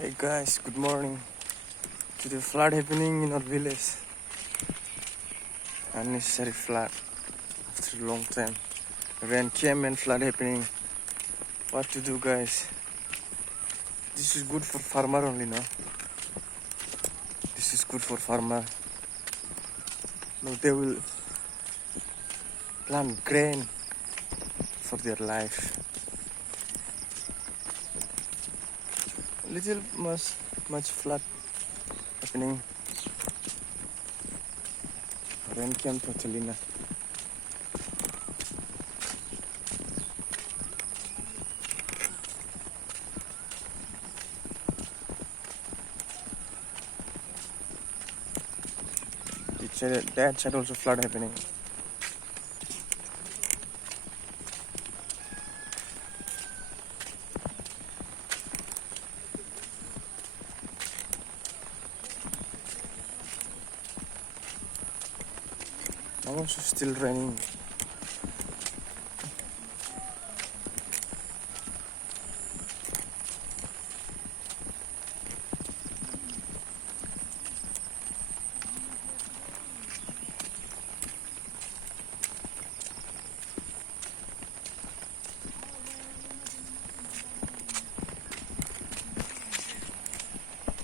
Hey guys, good morning. Today flood happening in our village. Unnecessary flood after a long time. Rain came and flood happening. What to do, guys? This is good for farmer only, no? This is good for farmer. No, they will plant grain for their life. Little much flood happening. Rain came totally now. That side also flood happening. Now also still raining.